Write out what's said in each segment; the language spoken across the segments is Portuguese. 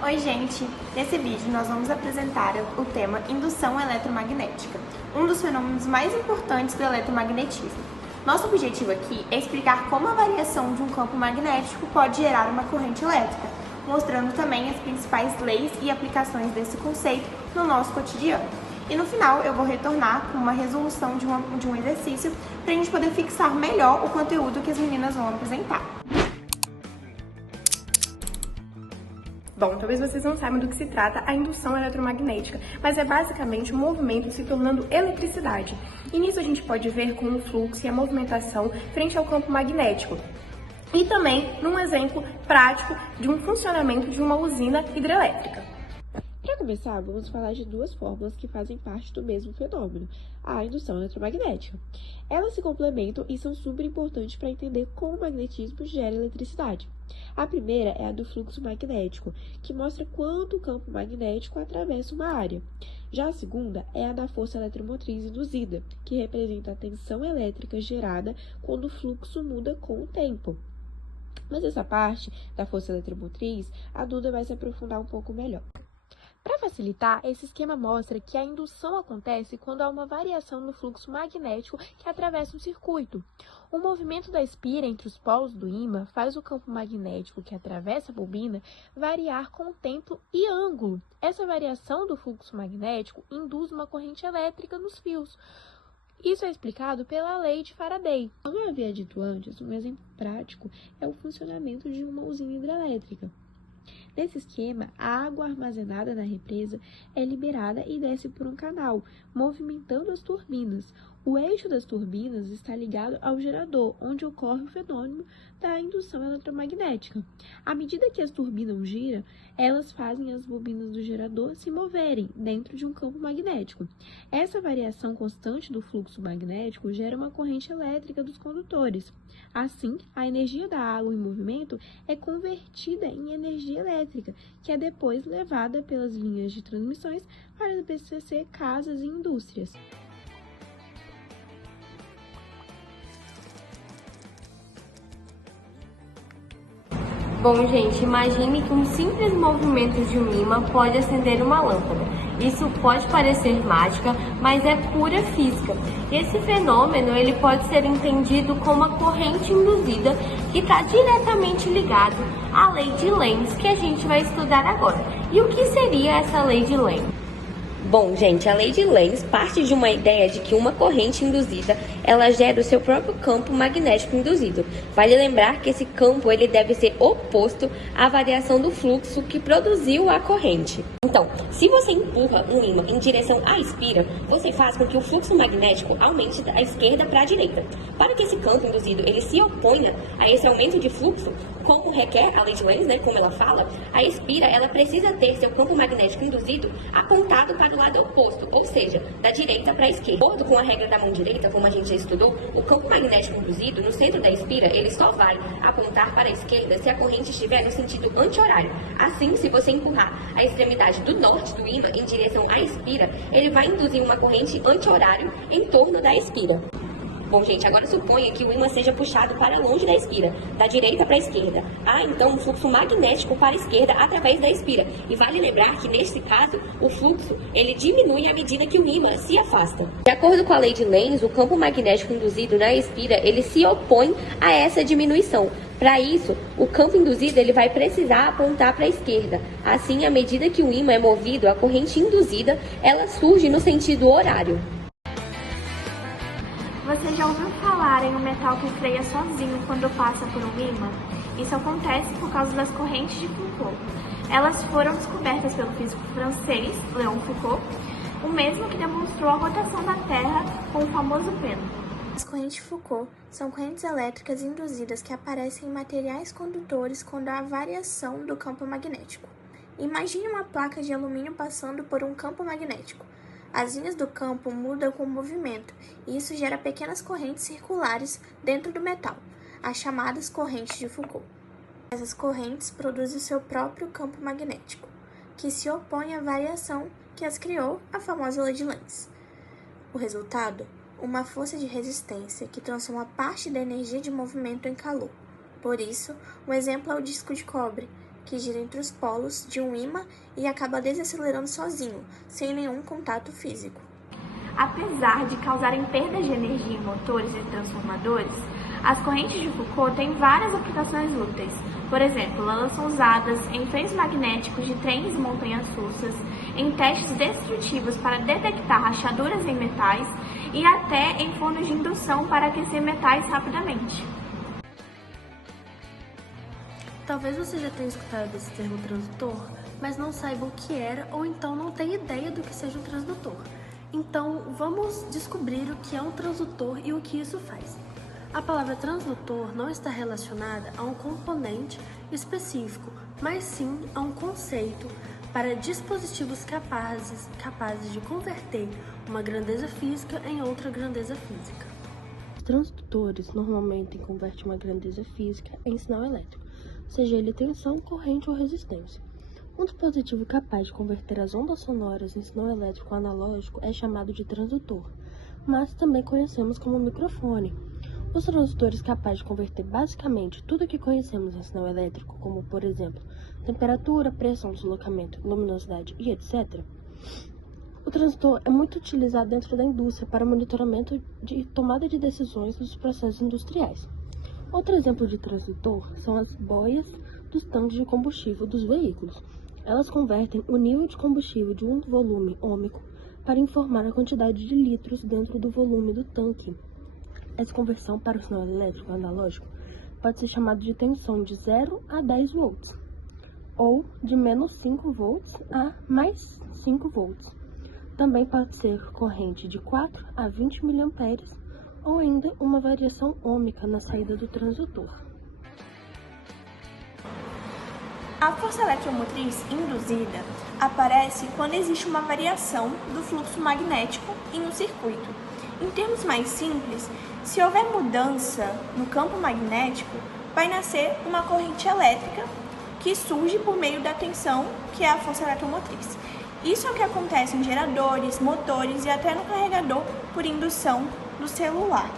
Oi, gente! Nesse vídeo nós vamos apresentar o tema indução eletromagnética, um dos fenômenos mais importantes do eletromagnetismo. Nosso objetivo aqui é explicar como a variação de um campo magnético pode gerar uma corrente elétrica, mostrando também as principais leis e aplicações desse conceito no nosso cotidiano. E no final eu vou retornar com uma resolução de um exercício para a gente poder fixar melhor o conteúdo que as meninas vão apresentar. Bom, talvez vocês não saibam do que se trata a indução eletromagnética, mas é basicamente um movimento se tornando eletricidade. E nisso a gente pode ver com o fluxo e a movimentação frente ao campo magnético. E também num exemplo prático de um funcionamento de uma usina hidrelétrica. Para começar, vamos falar de duas fórmulas que fazem parte do mesmo fenômeno, a indução eletromagnética. Elas se complementam e são super importantes para entender como o magnetismo gera eletricidade. A primeira é a do fluxo magnético, que mostra quanto o campo magnético atravessa uma área. Já a segunda é a da força eletromotriz induzida, que representa a tensão elétrica gerada quando o fluxo muda com o tempo. Mas essa parte da força eletromotriz, a Duda vai se aprofundar um pouco melhor. Para facilitar, esse esquema mostra que a indução acontece quando há uma variação no fluxo magnético que atravessa um circuito. O movimento da espira entre os polos do ímã faz o campo magnético que atravessa a bobina variar com o tempo e ângulo. Essa variação do fluxo magnético induz uma corrente elétrica nos fios. Isso é explicado pela lei de Faraday. Como eu havia dito antes, um exemplo prático é o funcionamento de uma usina hidrelétrica. Nesse esquema, a água armazenada na represa é liberada e desce por um canal, movimentando as turbinas. O eixo das turbinas está ligado ao gerador, onde ocorre o fenômeno da indução eletromagnética. À medida que as turbinas giram, elas fazem as bobinas do gerador se moverem dentro de um campo magnético. Essa variação constante do fluxo magnético gera uma corrente elétrica dos condutores. Assim, a energia da água em movimento é convertida em energia elétrica, que é depois levada pelas linhas de transmissões para abastecer casas e indústrias. Bom, gente, imagine que um simples movimento de um ímã pode acender uma lâmpada. Isso pode parecer mágica, mas é pura física. Esse fenômeno ele pode ser entendido como a corrente induzida que está diretamente ligado à lei de Lenz, que a gente vai estudar agora. E o que seria essa lei de Lenz? Bom, gente, a lei de Lenz parte de uma ideia de que uma corrente induzida, ela gera o seu próprio campo magnético induzido. Vale lembrar que esse campo ele deve ser oposto à variação do fluxo que produziu a corrente. Então, se você empurra um ímã em direção à espira, você faz com que o fluxo magnético aumente da esquerda para a direita. Para que esse campo induzido ele se oponha a esse aumento de fluxo, como requer a lei de Lenz, como ela fala, a espira ela precisa ter seu campo magnético induzido apontado para o lado oposto, ou seja, da direita para a esquerda. De acordo com a regra da mão direita, como a gente já estudou, o campo magnético induzido no centro da espira, ele só vai apontar para a esquerda se a corrente estiver no sentido anti-horário. Assim, se você empurrar a extremidade do norte do ímã em direção à espira, ele vai induzir uma corrente anti-horário em torno da espira. Bom, gente, agora suponha que o ímã seja puxado para longe da espira, da direita para a esquerda. Há, então, um fluxo magnético para a esquerda através da espira. E vale lembrar que, nesse caso, o fluxo ele diminui à medida que o ímã se afasta. De acordo com a lei de Lenz, o campo magnético induzido na espira, ele se opõe a essa diminuição. Para isso, o campo induzido ele vai precisar apontar para a esquerda. Assim, à medida que o ímã é movido, a corrente induzida, ela surge no sentido horário. Você já ouviu falar em um metal que freia sozinho quando passa por um ímã? Isso acontece por causa das correntes de Foucault. Elas foram descobertas pelo físico francês Léon Foucault, o mesmo que demonstrou a rotação da Terra com o famoso pêndulo. As correntes de Foucault são correntes elétricas induzidas que aparecem em materiais condutores quando há variação do campo magnético. Imagine uma placa de alumínio passando por um campo magnético. As linhas do campo mudam com o movimento, e isso gera pequenas correntes circulares dentro do metal, as chamadas correntes de Foucault. Essas correntes produzem o seu próprio campo magnético, que se opõe à variação que as criou, a famosa lei de Lenz. O resultado? Uma força de resistência que transforma parte da energia de movimento em calor. Por isso, um exemplo é o disco de cobre, que gira entre os polos de um ímã e acaba desacelerando sozinho, sem nenhum contato físico. Apesar de causarem perdas de energia em motores e transformadores, as correntes de Foucault têm várias aplicações úteis. Por exemplo, elas são usadas em freios magnéticos de trens e montanhas russas, em testes destrutivos para detectar rachaduras em metais e até em fornos de indução para aquecer metais rapidamente. Talvez você já tenha escutado esse termo transdutor, mas não saiba o que era ou então não tenha ideia do que seja um transdutor. Então, vamos descobrir o que é um transdutor e o que isso faz. A palavra transdutor não está relacionada a um componente específico, mas sim a um conceito para dispositivos capazes de converter uma grandeza física em outra grandeza física. Os transdutores normalmente convertem uma grandeza física em sinal elétrico, seja ele tensão, corrente ou resistência. Um dispositivo capaz de converter as ondas sonoras em sinal elétrico analógico é chamado de transdutor, mas também conhecemos como microfone. Os transdutores capazes de converter basicamente tudo o que conhecemos em sinal elétrico, como por exemplo, temperatura, pressão, deslocamento, luminosidade e etc. O transdutor é muito utilizado dentro da indústria para monitoramento de tomada de decisões dos processos industriais. Outro exemplo de transdutor são as boias dos tanques de combustível dos veículos. Elas convertem o nível de combustível de um volume ômico para informar a quantidade de litros dentro do volume do tanque. Essa conversão para o sinal elétrico analógico pode ser chamada de tensão de 0 a 10 volts, ou de menos 5 volts a mais 5 volts. Também pode ser corrente de 4 a 20 mA, ou ainda uma variação ômica na saída do transdutor. A força eletromotriz induzida aparece quando existe uma variação do fluxo magnético em um circuito. Em termos mais simples, se houver mudança no campo magnético, vai nascer uma corrente elétrica que surge por meio da tensão, que é a força eletromotriz. Isso é o que acontece em geradores, motores e até no carregador por indução do celular.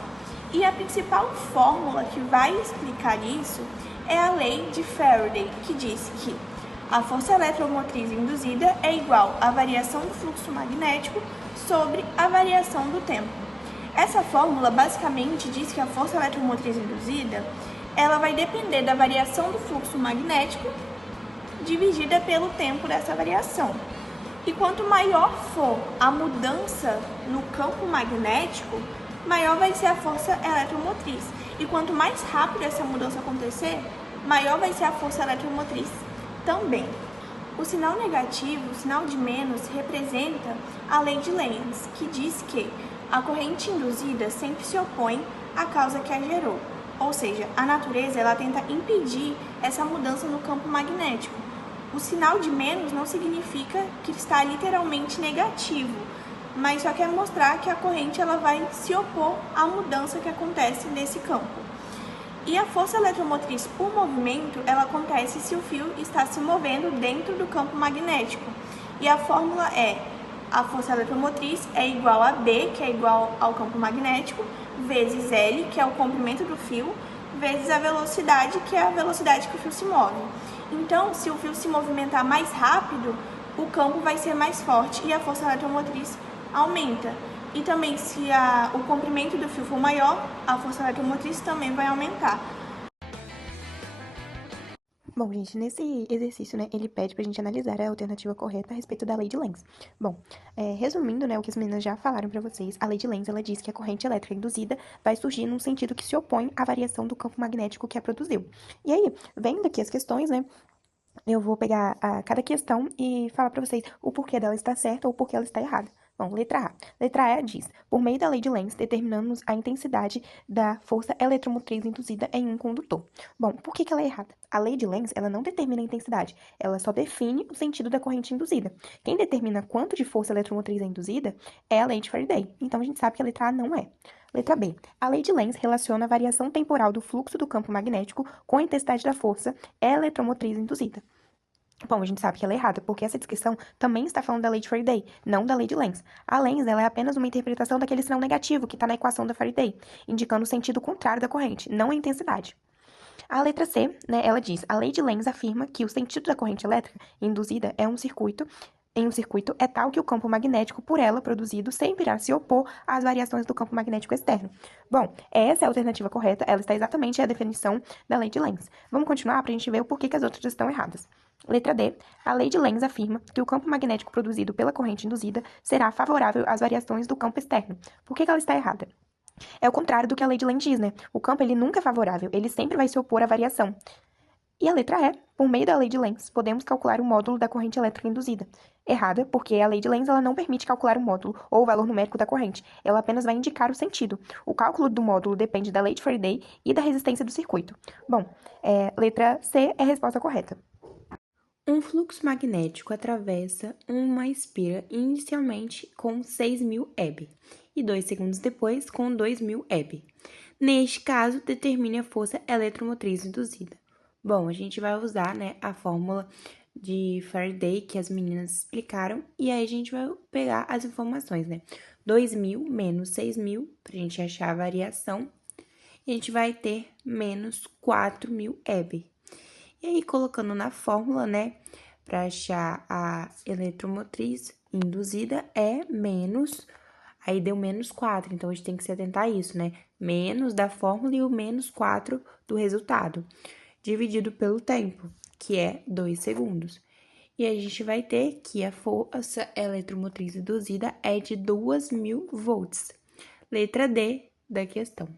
E a principal fórmula que vai explicar isso é a lei de Faraday, que diz que a força eletromotriz induzida é igual à variação do fluxo magnético sobre a variação do tempo. Essa fórmula basicamente diz que a força eletromotriz induzida ela vai depender da variação do fluxo magnético dividida pelo tempo dessa variação. E quanto maior for a mudança no campo magnético, maior vai ser a força eletromotriz. E quanto mais rápido essa mudança acontecer, maior vai ser a força eletromotriz também. O sinal negativo, o sinal de menos, representa a lei de Lenz, que diz que a corrente induzida sempre se opõe à causa que a gerou. Ou seja, a natureza ela tenta impedir essa mudança no campo magnético. O sinal de menos não significa que está literalmente negativo, mas só quer mostrar que a corrente ela vai se opor à mudança que acontece nesse campo. E a força eletromotriz por movimento, ela acontece se o fio está se movendo dentro do campo magnético. E a fórmula é: a força eletromotriz é igual a B, que é igual ao campo magnético, vezes L, que é o comprimento do fio, vezes a velocidade, que é a velocidade que o fio se move. Então, se o fio se movimentar mais rápido, o campo vai ser mais forte e a força eletromotriz aumenta. E também, se o comprimento do fio for maior, a força eletromotriz também vai aumentar. Bom, gente, nesse exercício, né, ele pede pra gente analisar a alternativa correta a respeito da lei de Lenz. Bom, resumindo, né, o que as meninas já falaram pra vocês, a lei de Lenz, ela diz que a corrente elétrica induzida vai surgir num sentido que se opõe à variação do campo magnético que a produziu. E aí, vendo aqui as questões, né, eu vou pegar cada questão e falar pra vocês o porquê dela está certa ou o porquê ela está errada. Bom, letra A. Letra A diz: por meio da lei de Lenz, determinamos a intensidade da força eletromotriz induzida em um condutor. Bom, por que ela é errada? A lei de Lenz, ela não determina a intensidade, ela só define o sentido da corrente induzida. Quem determina quanto de força eletromotriz é induzida é a lei de Faraday. Então, a gente sabe que a letra A não é. Letra B. A lei de Lenz relaciona a variação temporal do fluxo do campo magnético com a intensidade da força eletromotriz induzida. Bom, a gente sabe que ela é errada, porque essa descrição também está falando da lei de Faraday, não da lei de Lenz. A Lenz, ela é apenas uma interpretação daquele sinal negativo que está na equação da Faraday, indicando o sentido contrário da corrente, não a intensidade. A letra C, né, ela diz: a lei de Lenz afirma que o sentido da corrente elétrica induzida em um circuito é tal que o campo magnético por ela produzido sempre irá se opor às variações do campo magnético externo. Bom, essa é a alternativa correta, ela está exatamente à definição da lei de Lenz. Vamos continuar para a gente ver o porquê que as outras estão erradas. Letra D. A lei de Lenz afirma que o campo magnético produzido pela corrente induzida será favorável às variações do campo externo. Por que ela está errada? É o contrário do que a lei de Lenz diz, né? O campo ele nunca é favorável, ele sempre vai se opor à variação. E a letra E, por meio da lei de Lenz, podemos calcular o módulo da corrente elétrica induzida. Errada, porque a lei de Lenz ela não permite calcular o módulo ou o valor numérico da corrente, ela apenas vai indicar o sentido. O cálculo do módulo depende da lei de Faraday e da resistência do circuito. Bom, letra C é a resposta correta. Um fluxo magnético atravessa uma espira inicialmente com 6.000 eB e 2 segundos depois com 2.000 eB. Neste caso, determine a força eletromotriz induzida. Bom, a gente vai usar, né, a fórmula de Faraday que as meninas explicaram e aí a gente vai pegar as informações, né? 2.000 menos 6.000 para a gente achar a variação e a gente vai ter menos 4.000 eB. E aí, colocando na fórmula, né, para achar a eletromotriz induzida é menos, aí deu menos 4, então a gente tem que se atentar a isso, né? Menos da fórmula e o menos 4 do resultado, dividido pelo tempo, que é 2 segundos. E a gente vai ter que a força eletromotriz induzida é de 2.000 volts. Letra D da questão.